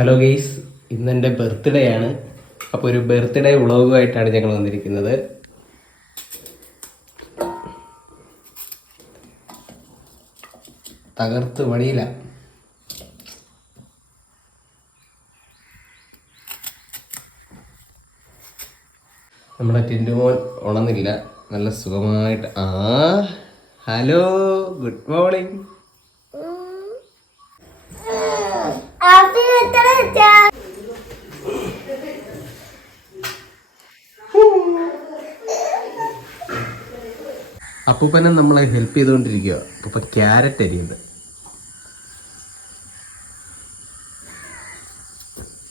Hello guys, ഇന്നെൻ്റെ birthday ആണ്. അപ്പോൾ ഒരു ബർത്ത്ഡേ വ്ളോഗുമായിട്ടാണ് ഞങ്ങൾ വന്നിരിക്കുന്നത്. തകർത്ത് വഴിയില്ല. നമ്മുടെ ടിൻറ്റുമോൻ ഉണർന്നില്ല, നല്ല സുഖമായിട്ട്. Hello, good morning. അപ്പൂപ്പനെ നമ്മളെ ഹെൽപ്പ് ചെയ്തുകൊണ്ടിരിക്കുക. അപ്പൂപ്പ ക്യാരറ്റ് അരിയുന്നത്.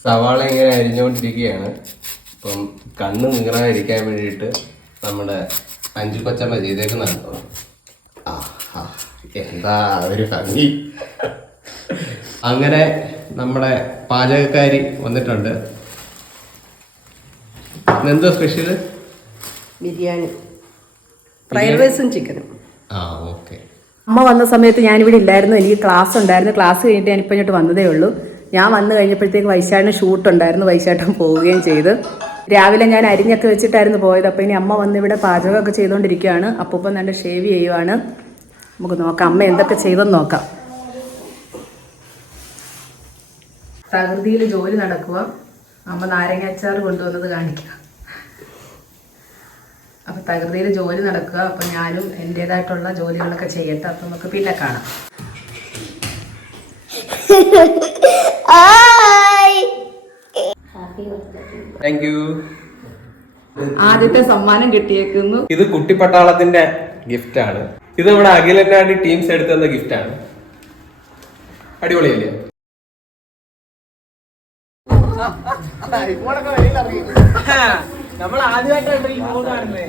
സവാള ഇങ്ങനെ അരിഞ്ഞുകൊണ്ടിരിക്കുകയാണ്. അപ്പം കണ്ണ് നീറാതിരിക്കാൻ വേണ്ടിയിട്ട് നമ്മുടെ അഞ്ചു കൊച്ചമ്മ ചെയ്തേക്കുന്നതാണ്. എന്താ ഒരു ഭംഗി. അങ്ങനെ നമ്മുടെ പാചകക്കാരി വന്നിട്ടുണ്ട്. എന്തോ സ്പെഷ്യൽ? ബിരിയാണി, ഫ്രൈഡ് റൈസും ചിക്കനും. ഓക്കെ. അമ്മ വന്ന സമയത്ത് ഞാനിവിടെ ഇല്ലായിരുന്നു, എനിക്ക് ക്ലാസ് ഉണ്ടായിരുന്നു. ക്ലാസ് കഴിഞ്ഞിട്ട് ഞാനിപ്പോൾ ഇങ്ങോട്ട് വന്നതേ ഉള്ളൂ. ഞാൻ വന്നു കഴിഞ്ഞപ്പോഴത്തേക്ക് വൈശാഖിന് ഷൂട്ട് ഉണ്ടായിരുന്നു. വൈശാഖം പോവുകയും ചെയ്ത്. രാവിലെ ഞാൻ അരിഞ്ഞൊക്കെ വെച്ചിട്ടായിരുന്നു പോയത്. അപ്പോൾ ഇനി അമ്മ വന്ന് ഇവിടെ പാചകമൊക്കെ ചെയ്തുകൊണ്ടിരിക്കുകയാണ്. അപ്പോൾ നല്ല ഷേവ് ചെയ്യുവാണ്. നമുക്ക് നോക്കാം അമ്മ എന്തൊക്കെ ചെയ്തെന്ന് നോക്കാം. പ്രകൃതിയിൽ ജോലി നടക്കുക. അമ്മ നാരങ്ങാച്ചാർ കൊണ്ടുവന്നത് കാണിക്കുക. അപ്പം പ്രകൃതിയിൽ ജോലി നടക്കുക. അപ്പം ഞാനും എൻ്റേതായിട്ടുള്ള ജോലികളൊക്കെ ചെയ്യട്ടെ. അപ്പം നമുക്ക് പിന്നെ കാണാം. Thank you. ആദ്യത്തെ സമ്മാനം കിട്ടിയേക്കുന്നു. ഇത് കുട്ടിപ്പട്ടാളത്തിന്റെ ഗിഫ്റ്റ് ആണ്. ഇത് നമ്മുടെ അഖിലനാടി ടീംസ് എടുത്തു തന്ന ഗിഫ്റ്റ് ആണ്. അടിപൊളിയല്ലേ? നമ്മൾ ആദ്യമായിട്ടാണ് ഈ ഫോൺ കാണുന്നത്.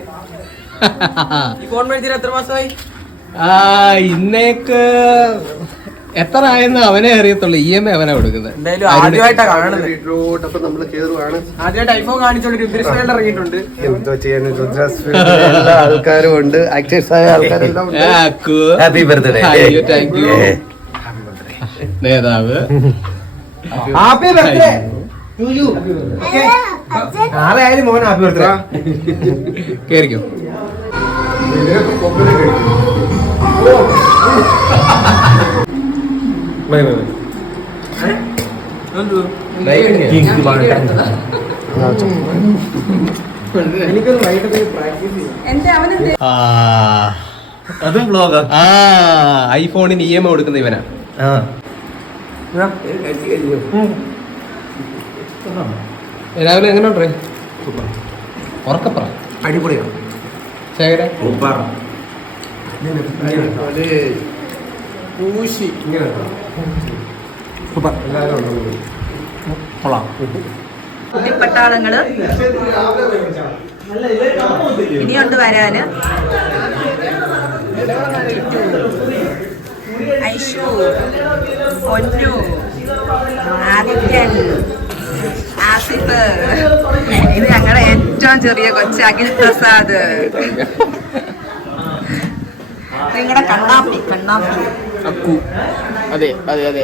ഈ ഫോൺ മേടിച്ചിട്ട് എത്ര മാസമായി? ഇന്നേക്ക് എത്ര ആയെന്ന് അവനെ അറിയത്തുള്ളൂ. EMI അവനാ കൊടുക്കുന്നത്. എന്തായാലും ആദ്യമായിട്ടാണ് കാണുന്നത്. ആദ്യമായിട്ട് ഐഫോൺ കാണിച്ചോണ്ട് രുദ്രശ്രീയിൽ ഇറങ്ങിയിട്ടുണ്ട്. എന്തോ ചെയ്യാൻ എല്ലാ ആൾക്കാരും ഉണ്ട്. ആക്ടേഴ്സ് ആയ ആൾക്കാരെല്ലാം ഹാപ്പി ബർത്ത്ഡേ. താങ്ക് യു നേതാവ്. Happy birthday. നാളെ ആയാലും മോൻ ഹാപ്പി ബർത്ത്ഡേ. കേറിക്കോ. അതും ബ്ലോഗ്. ഐഫോണിന് EMI കൊടുക്കുന്ന ഇവനാ. രാവിലെ എങ്ങനെ ഉണ്ടേ? ഉറക്കപ്പറ. അടിപൊളിയാണ്. ശേഖര കുട്ടിപ്പട്ടാളങ്ങള് ഇനിയുണ്ട് വരാന്. ഐഷു, പൊന്നു, ആദിത്യൻ, ആസിഫ്. ഇത് ഞങ്ങളുടെ ഏറ്റവും ചെറിയ കൊച്ച് അഖിൽ പ്രസാദ്. നിങ്ങളുടെ കണ്ണാപ്പി അക്കു. അതെ അതെ അതെ.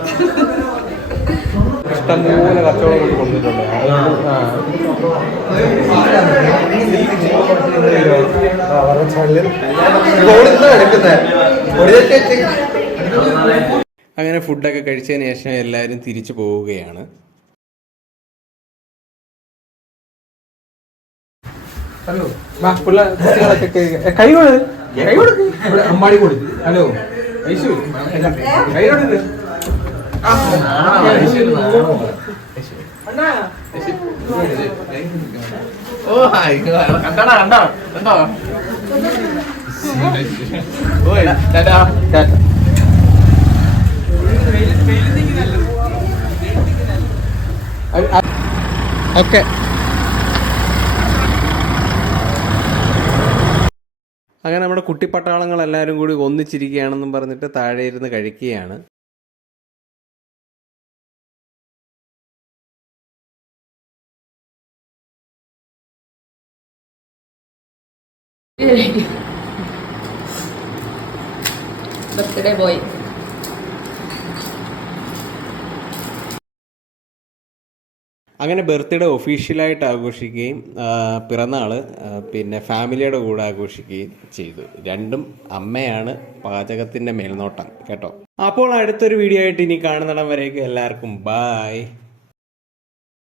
ഇഷ്ടംപോലെ കച്ചവടം കൊണ്ട് കൊണ്ടിട്ടുണ്ട്. അങ്ങനെ ഫുഡൊക്കെ കഴിച്ചതിന് ശേഷം എല്ലാവരും തിരിച്ചു പോവുകയാണ്. ഹലോ കൈ കൊടുക്ക്. അമ്മാടി കൊടുക്ക്. ഹലോ ഐശു, കൈ കൊടുക്ക്. ഓക്കെ. അങ്ങനെ നമ്മുടെ കുട്ടിപ്പട്ടാളങ്ങൾ എല്ലാവരും കൂടി ഒന്നിച്ചിരിക്കുകയാണെന്നും പറഞ്ഞിട്ട് താഴെ ഇരുന്ന് കഴിക്കുകയാണ്. Birthday boy. അങ്ങനെ ബർത്ത്ഡേ ഒഫീഷ്യലായിട്ട് ആഘോഷിക്കുകയും പിറന്നാൾ പിന്നെ ഫാമിലിയുടെ കൂടെ ആഘോഷിക്കുകയും ചെയ്തു. രണ്ടും അമ്മയാണ് പാചകത്തിൻ്റെ മേൽനോട്ടം കേട്ടോ. അപ്പോൾ അടുത്തൊരു വീഡിയോ ആയിട്ട് ഇനി കാണുന്നിടം വരേക്കും എല്ലാവർക്കും ബായ്.